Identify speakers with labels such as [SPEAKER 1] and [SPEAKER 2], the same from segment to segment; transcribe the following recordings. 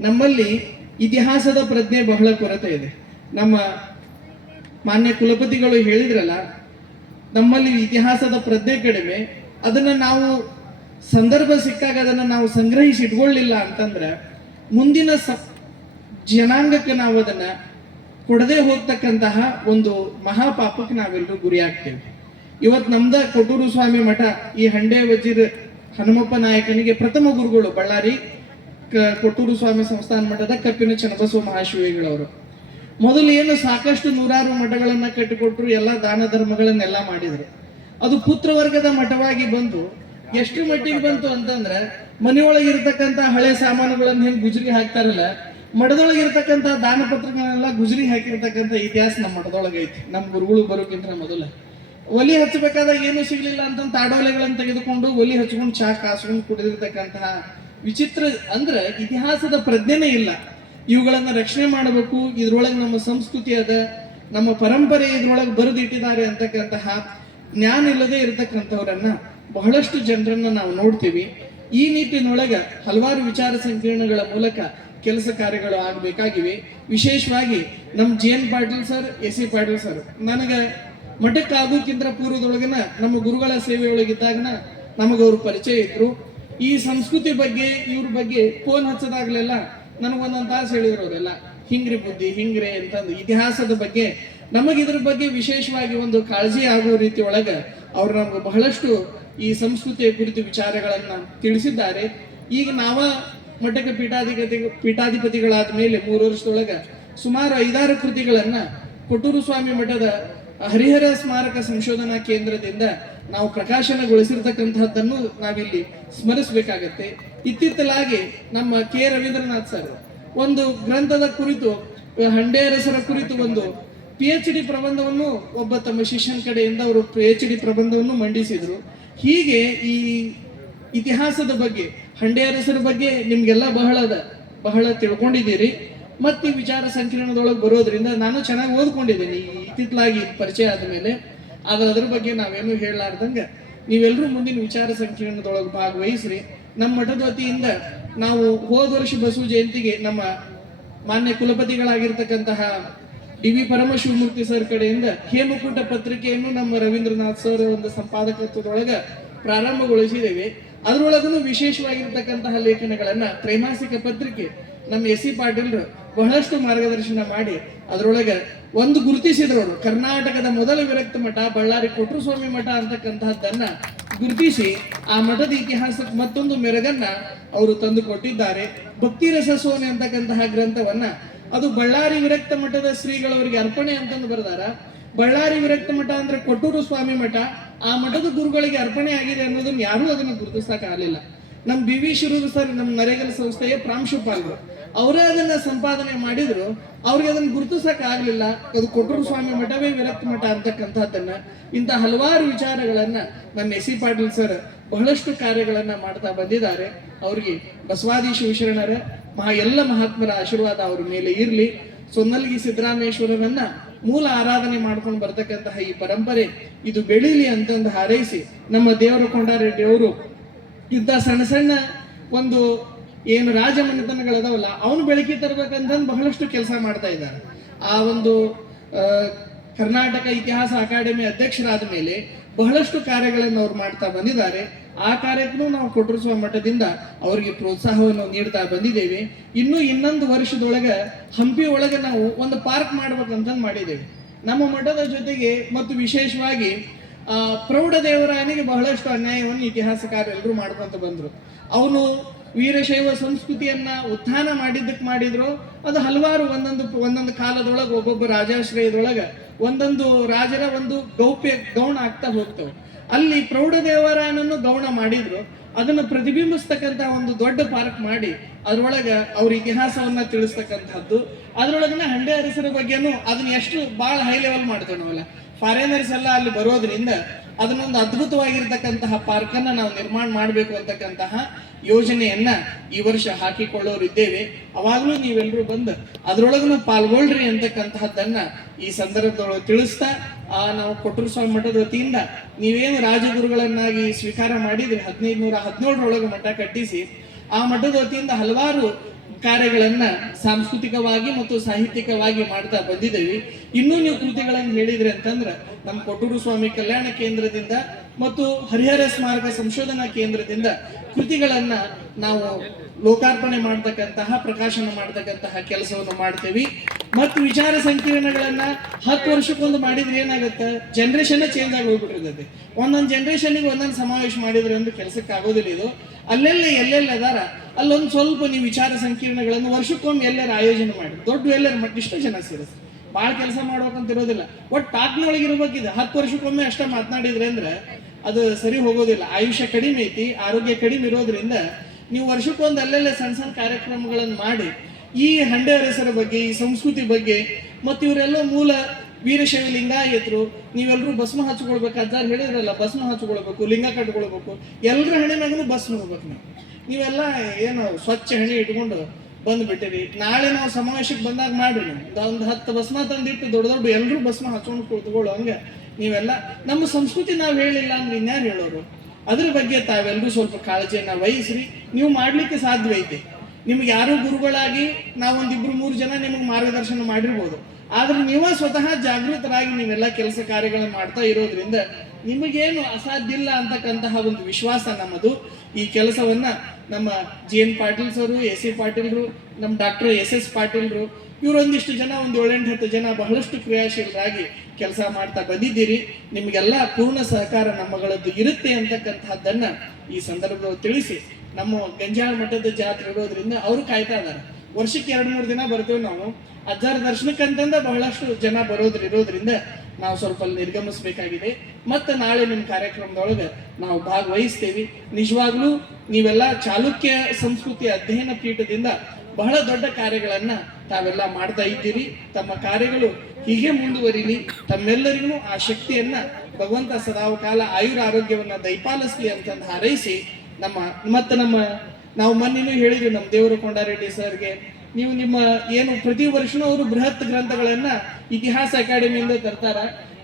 [SPEAKER 1] ನಮ್ಮಲ್ಲಿ ಇತಿಹಾಸದ ಪ್ರಜ್ಞೆ ಬಹಳ ಕೊರತೆ ಇದೆ. ನಮ್ಮ ಮಾನ್ಯ ಕುಲಪತಿಗಳು ಹೇಳಿದ್ರಲ್ಲ, ನಮ್ಮಲ್ಲಿ ಇತಿಹಾಸದ ಪ್ರಜ್ಞೆ ಕಡಿಮೆ, ಅದನ್ನ ನಾವು ಸಂದರ್ಭ ಸಿಕ್ಕಾಗ ಅದನ್ನ ನಾವು ಸಂಗ್ರಹಿಸಿ ಇಟ್ಕೊಳ್ಳಿಲ್ಲ ಅಂತಂದ್ರೆ ಮುಂದಿನ ಸ ಜನಾಂಗಕ್ಕೆ ನಾವು ಅದನ್ನ ಕೊಡದೆ ಹೋಗ್ತಕ್ಕಂತಹ ಒಂದು ಮಹಾಪಾಪಕ್ಕೆ ನಾವೆಲ್ಲರೂ ಗುರಿ ಆಗ್ತೇವೆ. ಇವತ್ತು ನಮ್ದ ಕೊಟ್ಟೂರು ಸ್ವಾಮಿ ಮಠ ಈ ಹಂಡೆ ವಜೀರ್ ಹನುಮಪ್ಪ ನಾಯಕನಿಗೆ ಪ್ರಥಮ ಗುರುಗಳು ಬಳ್ಳಾರಿ ಕೊಟ್ಟೂರು ಸ್ವಾಮಿ ಸಂಸ್ಥಾನ ಮಠದ ಕಪ್ಪಿನ ಚನ್ನಬಸವ ಮಹಾಶಿವಿಗಳವರು ಮೊದಲು ಏನು ಸಾಕಷ್ಟು ನೂರಾರು ಮಠಗಳನ್ನ ಕಟ್ಟಿಕೊಟ್ರು, ಎಲ್ಲ ದಾನ ಧರ್ಮಗಳನ್ನೆಲ್ಲ ಮಾಡಿದ್ರು. ಅದು ಪುತ್ರವರ್ಗದ ಮಠವಾಗಿ ಬಂತು ಎಷ್ಟು ಮಟ್ಟಿಗೆ ಬಂತು ಅಂತಂದ್ರೆ, ಮನೆಯೊಳಗೆ ಹಳೆ ಸಾಮಾನುಗಳನ್ನ ಹೆಂಗ್ ಗುಜರಿ ಹಾಕ್ತಾರಲ್ಲ, ಮಠದೊಳಗೆ ಇರ್ತಕ್ಕಂತ ದಾನ ಪತ್ರಗಳನ್ನೆಲ್ಲ ಗುಜರಿ ಹಾಕಿರ್ತಕ್ಕಂತ ಇತಿಹಾಸ ನಮ್ಮ ಮಠದೊಳಗೆ ಐತಿ. ನಮ್ಮ ಗುರುಗಳು ಬರೋಕ್ಕಿಂತ ಮೊದಲ. ಒಲಿ ಹಚ್ಚಬೇಕಾದಾಗ ಏನು ಸಿಗ್ಲಿಲ್ಲ ಅಂತಂತ ತಾಡೋಲೆಗಳನ್ನ ತೆಗೆದುಕೊಂಡು ಒಲಿ ಹಚ್ಕೊಂಡು ಚಾ ಕಾಸ್ಕೊಂಡು ಕುಡಿದಿರ್ತಕ್ಕಂತಹ ವಿಚಿತ್ರ ಅಂದ್ರೆ ಇತಿಹಾಸದ ಪ್ರಜ್ಞೆನೇ ಇಲ್ಲ. ಇವುಗಳನ್ನ ರಕ್ಷಣೆ ಮಾಡಬೇಕು, ಇದ್ರೊಳಗೆ ನಮ್ಮ ಸಂಸ್ಕೃತಿ ಅದ, ನಮ್ಮ ಪರಂಪರೆ ಇದ್ರೊಳಗೆ ಬರೆದಿಟ್ಟಿದ್ದಾರೆ ಅಂತಕ್ಕಂತಹ ಜ್ಞಾನ ಇಲ್ಲದೆ ಇರತಕ್ಕಂಥವ್ರನ್ನ ಬಹಳಷ್ಟು ಜನರನ್ನ ನಾವು ನೋಡ್ತೀವಿ. ಈ ನಿಟ್ಟಿನೊಳಗ ಹಲವಾರು ವಿಚಾರ ಸಂಕಿರಣಗಳ ಮೂಲಕ ಕೆಲಸ ಕಾರ್ಯಗಳು ಆಗಬೇಕಾಗಿವೆ. ವಿಶೇಷವಾಗಿ ನಮ್ಮ G N Patil sir, S C Patil sir, ನನಗೆ ಮಠಕ್ಕಾಗೋಕ್ಕಿಂತ ಪೂರ್ವದೊಳಗನ ನಮ್ಮ ಗುರುಗಳ ಸೇವೆಯೊಳಗಿದ್ದಾಗನ ನಮಗವರು ಪರಿಚಯ ಇದ್ರು. ಈ ಸಂಸ್ಕೃತಿ ಬಗ್ಗೆ, ಇವ್ರ ಬಗ್ಗೆ ಫೋನ್ ಹಚ್ಚದಾಗ್ಲೆಲ್ಲ ನನಗೊಂದೊಂದು ತಾಸು ಹೇಳಿದ್ರು ಅವರೆಲ್ಲ ಹಿಂಗ್ರಿ ಬುದ್ಧಿ, ಹಿಂಗ್ರೆ ಅಂತಂದು. ಇತಿಹಾಸದ ಬಗ್ಗೆ, ನಮಗೆ ಇದ್ರ ಬಗ್ಗೆ ವಿಶೇಷವಾಗಿ ಒಂದು ಕಾಳಜಿ ಆಗೋ ರೀತಿ ಒಳಗ ಅವ್ರು ನಮ್ಗೆ ಬಹಳಷ್ಟು ಈ ಸಂಸ್ಕೃತಿಯ ಕುರಿತು ವಿಚಾರಗಳನ್ನ ತಿಳಿಸಿದ್ದಾರೆ. ಈಗ ನಾವ ಮಠಕ್ಕೆ ಪೀಠಾಧಿಪತಿ, ಪೀಠಾಧಿಪತಿಗಳಾದ ಮೇಲೆ ಮೂರು ವರ್ಷದೊಳಗ ಸುಮಾರು ಐದಾರು ಕೃತಿಗಳನ್ನ ಕೊಟ್ಟೂರು ಸ್ವಾಮಿ ಮಠದ ಹರಿಹರ ಸ್ಮಾರಕ ಸಂಶೋಧನಾ ಕೇಂದ್ರದಿಂದ ನಾವು ಪ್ರಕಾಶನಗೊಳಿಸಿರ್ತಕ್ಕಂತಹದ್ದನ್ನು ನಾವಿಲ್ಲಿ ಸ್ಮರಿಸಬೇಕಾಗತ್ತೆ. ಇತ್ತಿತ್ತಲಾಗಿ ನಮ್ಮ ಕೆ. ರವೀಂದ್ರನಾಥ್ ಸರ್ ಒಂದು ಗ್ರಂಥದ ಕುರಿತು, ಹಂಡೇರಸರ ಕುರಿತು ಒಂದು ಪಿ ಎಚ್ ಡಿ ಪ್ರಬಂಧವನ್ನು ಒಬ್ಬ ತಮ್ಮ ಶಿಷ್ಯನ ಕಡೆಯಿಂದ ಅವರು ಪಿ ಎಚ್ ಡಿ ಪ್ರಬಂಧವನ್ನು ಮಂಡಿಸಿದರು. ಹೀಗೆ ಈ ಇತಿಹಾಸದ ಬಗ್ಗೆ ಹಂಡೆಯರಸರ ಬಗ್ಗೆ ನಿಮ್ಗೆಲ್ಲ ಬಹಳ ಬಹಳ ತಿಳ್ಕೊಂಡಿದ್ದೀರಿ. ಮತ್ತೆ ವಿಚಾರ ಸಂಕಿರಣದೊಳಗೆ ಬರೋದ್ರಿಂದ ನಾನು ಚೆನ್ನಾಗಿ ಓದ್ಕೊಂಡಿದ್ದೀನಿ. ಇತ್ತಿತ್ತಲಾಗಿ ಪರಿಚಯ ಆದ ಆದ್ರೆ ಅದ್ರ ಬಗ್ಗೆ ನಾವೇನು ಹೇಳಲಾರ್ದಂಗ ನೀವೆಲ್ಲರೂ ಮುಂದಿನ ವಿಚಾರ ಸಂಕಿರಣದೊಳಗೆ ಭಾಗವಹಿಸ್ರಿ. ನಮ್ಮ ಮಠದ ವತಿಯಿಂದ ನಾವು ಹೋದ ವರ್ಷ ಬಸವ ಜಯಂತಿಗೆ ನಮ್ಮ ಮಾನ್ಯ ಕುಲಪತಿಗಳಾಗಿರ್ತಕ್ಕಂತಹ ಡಿ ವಿ ಪರಮಶಿವಮೂರ್ತಿ ಸರ್ ಕಡೆಯಿಂದ ಹೇಮಕೂಟ ಪತ್ರಿಕೆಯನ್ನು ನಮ್ಮ ರವೀಂದ್ರನಾಥ್ ಸರ್ ಒಂದು ಸಂಪಾದಕತ್ವದೊಳಗೆ ಪ್ರಾರಂಭಗೊಳಿಸಿದ್ದೇವೆ. ಅದರೊಳಗೂ ವಿಶೇಷವಾಗಿರ್ತಕ್ಕಂತಹ ಲೇಖನಗಳನ್ನ ತ್ರೈಮಾಸಿಕ ಪತ್ರಿಕೆ ನಮ್ಮ ಎಸ್ ಸಿ ಪಾಟೀಲ್ರು ಬಹಳಷ್ಟು ಮಾರ್ಗದರ್ಶನ ಮಾಡಿ ಅದರೊಳಗ ಒಂದು ಗುರುತಿಸಿದ್ರು ಕರ್ನಾಟಕದ ಮೊದಲ ವಿರಕ್ತ ಮಠ, ಬಳ್ಳಾರಿ ಕೊಟ್ರು ಸ್ವಾಮಿ ಮಠ ಅಂತಕ್ಕಂತಹದ್ದನ್ನ ಗುರುತಿಸಿ ಆ ಮಠದ ಇತಿಹಾಸಕ್ಕೆ ಮತ್ತೊಂದು ಮೆರಗನ್ನ ಅವರು ತಂದು ಕೊಟ್ಟಿದ್ದಾರೆ ಭಕ್ತಿ ರಸಸೋನೆ ಅಂತಕ್ಕಂತಹ ಗ್ರಂಥವನ್ನ ಅದು ಬಳ್ಳಾರಿ ವಿರಕ್ತ ಮಠದ ಶ್ರೀಗಳವರಿಗೆ ಅರ್ಪಣೆ ಅಂತಂದು ಬರೆದಾರ. ಬಳ್ಳಾರಿ ವಿರಕ್ತ ಮಠ ಅಂದ್ರೆ ಕೊಟ್ಟೂರು ಸ್ವಾಮಿ ಮಠ, ಆ ಮಠದ ಗುರುಗಳಿಗೆ ಅರ್ಪಣೆ ಆಗಿದೆ ಅನ್ನೋದನ್ನ ಯಾರು ಅದನ್ನ ಗುರುತಿಸಕ್ ಆಗಲಿಲ್ಲ. ನಮ್ ಬಿ ವಿ ಶಿರೂರು ಸರ್ ನಮ್ಮ ನರೇಗಲ್ ಸಂಸ್ಥೆಯ ಪ್ರಾಂಶುಪಾಲರು, ಅವರೇ ಅದನ್ನ ಸಂಪಾದನೆ ಮಾಡಿದ್ರು, ಅವ್ರಿಗೆ ಅದನ್ನ ಗುರುತಿಸಕ್ ಆಗ್ಲಿಲ್ಲ. ಅದು ಕೊಟ್ಟೂರು ಸ್ವಾಮಿ ಮಠವೇ ವಿರಕ್ತ ಮಠ ಅಂತಕ್ಕಂಥದ್ದನ್ನ, ಇಂಥ ಹಲವಾರು ವಿಚಾರಗಳನ್ನ ನಮ್ಮ ಎಸ್ ಸಿ ಪಾಟೀಲ್ ಸರ್ ಬಹಳಷ್ಟು ಕಾರ್ಯಗಳನ್ನ ಮಾಡ್ತಾ ಬಂದಿದ್ದಾರೆ. ಅವ್ರಿಗೆ ಬಸವಾದಿ ಶಿವಶರಣರ ಮಹಾ ಎಲ್ಲ ಮಹಾತ್ಮರ ಆಶೀರ್ವಾದ ಅವ್ರ ಮೇಲೆ ಇರಲಿ. ಸೊನ್ನಲ್ಗಿ ಸಿದ್ದರಾಮೇಶ್ವರರನ್ನ ಮೂಲ ಆರಾಧನೆ ಮಾಡ್ಕೊಂಡು ಬರ್ತಕ್ಕಂತಹ ಈ ಪರಂಪರೆ ಇದು ಬೆಳೀಲಿ ಅಂತಂದು ಹಾರೈಸಿ ನಮ್ಮ ದೇವರು ಕೊಂಡಾರೆಡ್ಡಿ ಅವರು ಇದ್ದ ಸಣ್ಣ ಸಣ್ಣ ಒಂದು ಏನು ರಾಜಮನೆತನಗಳದಾವಲ್ಲ, ಅವನು ಬೆಳಕಿ ತರಬೇಕಂತಂದು ಬಹಳಷ್ಟು ಕೆಲಸ ಮಾಡ್ತಾ ಇದ್ದಾರೆ. ಆ ಒಂದು ಕರ್ನಾಟಕ ಇತಿಹಾಸ ಅಕಾಡೆಮಿ ಅಧ್ಯಕ್ಷರಾದ ಮೇಲೆ ಬಹಳಷ್ಟು ಕಾರ್ಯಗಳನ್ನು ಅವ್ರು ಮಾಡ್ತಾ ಬಂದಿದ್ದಾರೆ. ಆ ಕಾರ್ಯಕ್ಕೂ ನಾವು ಕೊಟ್ಟರಿಸುವ ಮಠದಿಂದ ಅವರಿಗೆ ಪ್ರೋತ್ಸಾಹವನ್ನು ನೀಡ್ತಾ ಬಂದಿದ್ದೇವೆ. ಇನ್ನು ಇನ್ನೊಂದು ವರ್ಷದೊಳಗೆ ಹಂಪಿ ಒಳಗೆ ನಾವು ಒಂದು ಪಾರ್ಕ್ ಮಾಡ್ಬೇಕಂತ ಮಾಡಿದ್ದೇವೆ. ನಮ್ಮ ಮಠದ ಜೊತೆಗೆ ಮತ್ತು ವಿಶೇಷವಾಗಿ, ಆ ಪ್ರೌಢದೇವರಾಯನಿಗೆ ಬಹಳಷ್ಟು ಅನ್ಯಾಯವನ್ನು ಇತಿಹಾಸಕಾರ ಎಲ್ಲರೂ ಮಾಡ್ಕೊಂತ ಬಂದ್ರು. ಅವನು ವೀರಶೈವ ಸಂಸ್ಕೃತಿಯನ್ನ ಉತ್ಥಾನ ಮಾಡಿದ್ದಕ್ಕೆ ಮಾಡಿದ್ರು. ಅದು ಹಲವಾರು ಒಂದೊಂದು ಒಂದೊಂದು ಕಾಲದೊಳಗೆ, ಒಬ್ಬೊಬ್ಬ ರಾಜಾಶ್ರಯದೊಳಗೆ ಒಂದೊಂದು ರಾಜರ ಒಂದು ಗೌಪ್ಯ ಗೌಣ ಆಗ್ತಾ ಹೋಗ್ತವೆ. ಅಲ್ಲಿ ಪ್ರೌಢದೇವರಾಯನನ್ನು ಗೌಣ ಮಾಡಿದ್ರು. ಅದನ್ನು ಪ್ರತಿಬಿಂಬಿಸ್ತಕ್ಕಂಥ ಒಂದು ದೊಡ್ಡ ಪಾರ್ಕ್ ಮಾಡಿ, ಅದರೊಳಗೆ ಅವ್ರ ಇತಿಹಾಸವನ್ನ ತಿಳಿಸ್ತಕ್ಕಂಥದ್ದು. ಅದ್ರೊಳಗನ ಹಂಡೆ ಅರಸರ ಬಗ್ಗೆನೂ ಅದನ್ನ ಎಷ್ಟು ಬಹಳ ಹೈ ಲೆವೆಲ್ ಮಾಡ್ತೇವೆ ನಾವೆಲ್ಲ. ಫಾರಿನರ್ಸ್ ಎಲ್ಲ ಅಲ್ಲಿ ಬರೋದ್ರಿಂದ ಅದನ್ನೊಂದು ಅದ್ಭುತವಾಗಿರ್ತಕ್ಕಂತಹ ಪಾರ್ಕನ್ನು ನಾವು ನಿರ್ಮಾಣ ಮಾಡಬೇಕು ಅಂತಕ್ಕಂತಹ ಯೋಜನೆಯನ್ನ ಈ ವರ್ಷ ಹಾಕಿಕೊಳ್ಳೋರಿದ್ದೇವೆ. ಅವಾಗಲೂ ನೀವೆಲ್ಲರೂ ಬಂದು ಅದ್ರೊಳಗೂ ಪಾಲ್ಗೊಳ್ಳ್ರಿ ಅಂತಕ್ಕಂತಹದ್ದನ್ನ ಈ ಸಂದರ್ಭದೊಳಗೆ ತಿಳಿಸ್ತಾ, ಆ ನಾವು ಕೊಟ್ಟೂರು ಸ್ವಾಮಿ ಮಠದ ವತಿಯಿಂದ ನೀವೇನು ರಾಜಗುರುಗಳನ್ನಾಗಿ ಸ್ವೀಕಾರ ಮಾಡಿದ್ರೆ ಹದಿನೈದು ನೂರ ಹದಿನೇಳರೊಳಗೆ ಮಠ ಕಟ್ಟಿಸಿ, ಆ ಮಠದ ವತಿಯಿಂದ ಹಲವಾರು ಕಾರ್ಯಗಳನ್ನ ಸಾಂಸ್ಕೃತಿಕವಾಗಿ ಮತ್ತು ಸಾಹಿತ್ಯಿಕವಾಗಿ ಮಾಡ್ತಾ ಬಂದಿದ್ದೇವೆ. ಇನ್ನೂ ನೀವು ಕೃತಿಗಳನ್ನು ಹೇಳಿದ್ರೆ ಅಂತಂದ್ರೆ, ನಮ್ಮ ಕೊಟ್ಟೂರು ಸ್ವಾಮಿ ಕಲ್ಯಾಣ ಕೇಂದ್ರದಿಂದ ಮತ್ತು ಹರಿಹರ ಸ್ಮಾರಕ ಸಂಶೋಧನಾ ಕೇಂದ್ರದಿಂದ ಕೃತಿಗಳನ್ನ ನಾವು ಲೋಕಾರ್ಪಣೆ ಮಾಡತಕ್ಕಂತಹ, ಪ್ರಕಾಶನ ಮಾಡತಕ್ಕಂತಹ ಕೆಲಸವನ್ನು ಮಾಡ್ತೇವೆ. ಮತ್ತು ವಿಚಾರ ಸಂಕಿರಣಗಳನ್ನ ಹತ್ತು ವರ್ಷಕ್ಕೊಂದು ಮಾಡಿದ್ರೆ ಏನಾಗುತ್ತೆ? ಜನರೇಷನ್ ಚೇಂಜ್ ಆಗಿ ಹೋಗ್ಬಿಟ್ಟಿರ್ತೈತಿ. ಒಂದೊಂದು ಜನರೇಷನ್ಗೆ ಒಂದೊಂದು ಸಮಾವೇಶ ಮಾಡಿದ್ರೆ ಒಂದು ಕೆಲಸಕ್ಕೆ ಆಗೋದಿಲ್ಲ ಇದು. ಅಲ್ಲೆಲ್ಲ ಎಲ್ಲೆಲ್ಲ ಅದಾರ? ಅಲ್ಲೊಂದು ಸ್ವಲ್ಪ ನೀವು ವಿಚಾರ ಸಂಕಿರಣಗಳನ್ನು ವರ್ಷಕ್ಕೊಮ್ಮೆ ಎಲ್ಲರ ಆಯೋಜನೆ ಮಾಡಿ. ದೊಡ್ಡ ಎಲ್ಲರ ಮಟ್ಟ ಇಷ್ಟ ಜನ ಸೇರಿಸಿ ಭಾಳ ಕೆಲಸ ಮಾಡ್ಬೇಕಂತ ಇರೋದಿಲ್ಲ. ಒಟ್ಟು ಇರ್ಬೇಕಿದೆ. ಹತ್ತು ವರ್ಷಕ್ಕೊಮ್ಮೆ ಅಷ್ಟೇ ಮಾತನಾಡಿದ್ರೆ ಅಂದ್ರೆ ಅದು ಸರಿ ಹೋಗೋದಿಲ್ಲ. ಆಯುಷ್ಯ ಕಡಿಮೆ ಐತಿ, ಆರೋಗ್ಯ ಕಡಿಮೆ ಇರೋದ್ರಿಂದ ನೀವು ವರ್ಷಕ್ಕೊಂದು ಅಲ್ಲೆಲ್ಲ ಸಣ್ಣ ಸಣ್ಣ ಕಾರ್ಯಕ್ರಮಗಳನ್ನು ಮಾಡಿ, ಈ ಹಂಡೆ ಅರಸರ ಬಗ್ಗೆ, ಈ ಸಂಸ್ಕೃತಿ ಬಗ್ಗೆ, ಮತ್ತು ಇವರೆಲ್ಲ ಮೂಲ ವೀರಶೈವ ಲಿಂಗಾಯತರು ನೀವೆಲ್ಲರೂ ಭಸ್ಮ ಹಚ್ಕೊಳ್ಬೇಕು ಅಜ್ಜಾರ್ ಹೇಳಿದ್ರಲ್ಲ, ಭಸ್ಮ ಹಚ್ಕೊಳ್ಬೇಕು, ಲಿಂಗ ಕಟ್ಕೊಳ್ಬೇಕು ಎಲ್ಲರ ಹಣೆ ಮ್ಯಾಗೂ ಭಸ್ಮ ಹೋಗ್ಬೇಕು ನೀವು. ನೀವೆಲ್ಲ ಏನು ಸ್ವಚ್ಛ ಹಣೆ ಇಟ್ಕೊಂಡು ಬಂದ್ಬಿಟ್ಟಿರಿ. ನಾಳೆ ನಾವು ಸಮಾವೇಶಕ್ಕೆ ಬಂದಾಗ ಮಾಡ್ರಿ ಒಂದು ಹತ್ತು ಭಸ್ಮ ತಂದಿಟ್ಟು ದೊಡ್ಡ ದೊಡ್ಡ ಎಲ್ಲರೂ ಭಸ್ಮ ಹಚ್ಕೊಂಡು ಕುಳಿತುಕೊಳ್ಳೋ ಹಂಗೆ ನೀವೆಲ್ಲ, ನಮ್ಮ ಸಂಸ್ಕೃತಿ ನಾವು ಹೇಳಿಲ್ಲ ಅಂದ್ರೆ ಇನ್ಯಾರು ಹೇಳೋರು? ಅದ್ರ ಬಗ್ಗೆ ತಾವೆಲ್ಲರೂ ಸ್ವಲ್ಪ ಕಾಳಜಿಯನ್ನ ವಹಿಸ್ರಿ. ನೀವು ಮಾಡ್ಲಿಕ್ಕೆ ಸಾಧ್ಯ ಐತೆ. ನಿಮ್ಗೆ ಯಾರು ಗುರುಗಳಾಗಿ ನಾವೊಂದಿಬ್ರು ಮೂರು ಜನ ನಿಮಗೆ ಮಾರ್ಗದರ್ಶನ ಮಾಡಿರ್ಬೋದು. ಆದ್ರೆ ನೀವ ಸ್ವತಃ ಜಾಗೃತರಾಗಿ ನೀವೆಲ್ಲ ಕೆಲಸ ಕಾರ್ಯಗಳನ್ನು ಮಾಡ್ತಾ ಇರೋದ್ರಿಂದ ನಿಮಗೇನು ಅಸಾಧ್ಯ ಇಲ್ಲ ಅಂತಕ್ಕಂತಹ ಒಂದು ವಿಶ್ವಾಸ ನಮ್ಮದು. ಈ ಕೆಲಸವನ್ನ ನಮ್ಮ G N Patil sir S C ಪಾಟೀಲ್ರು, ನಮ್ಮ ಡಾಕ್ಟರ್ ಎಸ್ ಎಸ್ ಪಾಟೀಲ್ರು, ಇವರೊಂದಿಷ್ಟು ಜನ ಒಂದು ಏಳೆಂಟು ಹತ್ತು ಜನ ಬಹಳಷ್ಟು ಕ್ರಿಯಾಶೀಲರಾಗಿ ಕೆಲಸ ಮಾಡ್ತಾ ಬಂದಿದ್ದೀರಿ. ನಿಮಗೆಲ್ಲ ಪೂರ್ಣ ಸಹಕಾರ ನಮ್ಮಗಳದ್ದು ಇರುತ್ತೆ ಅಂತಕ್ಕಂತಹದ್ದನ್ನ ಈ ಸಂದರ್ಭದಲ್ಲಿ ತಿಳಿಸಿ ನಮ್ಮ ಗಂಜಾಳ ಮಠದ ಜಾತ್ರೆ ಇರೋದ್ರಿಂದ ಅವರು ಕಾಯ್ತಾ ಇದ್ದಾರೆ. ವರ್ಷಕ್ಕೆ ಎರಡು ಮೂರು ದಿನ ಬರ್ತೇವೆ ನಾವು. ಅಜ್ಜಾರ ದರ್ಶನಕ್ಕಂತಂದ ಬಹಳಷ್ಟು ಜನ ಬರೋದ್ರ ಇರೋದ್ರಿಂದ ನಾವು ಸ್ವಲ್ಪ ನಿರ್ಗಮಿಸಬೇಕಾಗಿದೆ. ಮತ್ತೆ ನಾಳೆ ನಿಮ್ಮ ಕಾರ್ಯಕ್ರಮದೊಳಗೆ ನಾವು ಭಾಗವಹಿಸ್ತೇವೆ. ನಿಜವಾಗ್ಲೂ ನೀವೆಲ್ಲ ಚಾಲುಕ್ಯ ಸಂಸ್ಕೃತಿ ಅಧ್ಯಯನ ಪೀಠದಿಂದ ಬಹಳ ದೊಡ್ಡ ಕಾರ್ಯಗಳನ್ನ ತಾವೆಲ್ಲ ಮಾಡ್ತಾ ಇದ್ದೀರಿ. ತಮ್ಮ ಕಾರ್ಯಗಳು ಹೀಗೆ ಮುಂದುವರಿಲಿ. ತಮ್ಮೆಲ್ಲರಿಗೂ ಆ ಶಕ್ತಿಯನ್ನ ಭಗವಂತ ಸದಾವಕಾಲ ಆಯುರ ಆರೋಗ್ಯವನ್ನ ದಯಪಾಲಿಸ್ಲಿ ಅಂತಂದು ಹಾರೈಸಿ ನಮ್ಮ ಮತ್ತೆ ನಮ್ಮ ನಾವು ಮೊನ್ನೆನೂ ಹೇಳಿದ್ವಿ ನಮ್ಮ ದೇವರು ಕೊಂಡಾರೆಡ್ಡಿ ಸರ್ಗೆ. ನೀವು ನಿಮ್ಮ ಏನು ಪ್ರತಿ ವರ್ಷನೂ ಅವರು ಬೃಹತ್ ಗ್ರಂಥಗಳನ್ನ ಇತಿಹಾಸ ಅಕಾಡೆಮಿಯಿಂದ ತರ್ತಾರ.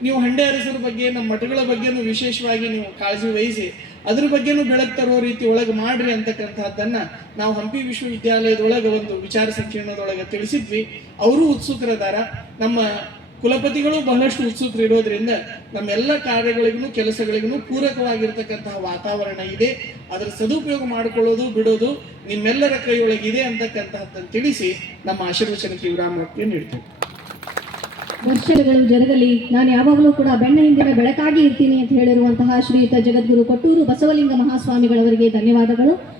[SPEAKER 1] ನೀವು ಹಂಡೆ ಅರಸರ ಬಗ್ಗೆ, ನಮ್ಮ ಮಠಗಳ ಬಗ್ಗೆನೂ ವಿಶೇಷವಾಗಿ ನೀವು ಕಾಳಜಿ ವಹಿಸಿ, ಅದ್ರ ಬಗ್ಗೆನೂ ಬೆಳಕು ತರೋ ರೀತಿ ಒಳಗೆ ಮಾಡ್ರಿ ಅಂತಕ್ಕಂಥದ್ದನ್ನ ನಾವು ಹಂಪಿ ವಿಶ್ವವಿದ್ಯಾಲಯದೊಳಗೆ ಒಂದು ವಿಚಾರ ಸಂಕಿರಣದೊಳಗೆ ತಿಳಿಸಿದ್ವಿ. ಅವರು ಉತ್ಸುಕರದಾರ. ನಮ್ಮ ಕುಲಪತಿಗಳು ಬಹಳಷ್ಟು ಉತ್ಸುಕರು ಇರೋದ್ರಿಂದ ನಮ್ಮೆಲ್ಲ ಕಾರ್ಯಗಳಿಗೂ ಕೆಲಸಗಳಿಗೂ ಪೂರಕವಾಗಿರ್ತಕ್ಕಂತಹ ವಾತಾವರಣ ಇದೆ. ಅದರ ಸದುಪಯೋಗ ಮಾಡಿಕೊಳ್ಳೋದು, ಬಿಡೋದು ನಿಮ್ಮೆಲ್ಲರ ಕೈಯೊಳಗಿದೆ ಅಂತಕ್ಕಂತಹದ್ದನ್ನು ತಿಳಿಸಿ ನಮ್ಮ ಆಶೀರ್ವಚನಕ್ಕೆ ವಿರಾಮಕ್ಕೆ ನೀಡ್ತೇವೆ.
[SPEAKER 2] ವರ್ಷಗಳು ಜರಗಲಿ. ನಾನು ಯಾವಾಗಲೂ ಕೂಡ ಬೆಣ್ಣ ಹಿಂದಿನ ಬೆಳಕಾಗಿ ಇರ್ತೀನಿ ಅಂತ ಹೇಳಿರುವಂತಹ ಶ್ರೀಯುತ ಜಗದ್ಗುರು ಕೊಟ್ಟೂರು ಬಸವಲಿಂಗ ಮಹಾಸ್ವಾಮಿಗಳವರಿಗೆ ಧನ್ಯವಾದಗಳು.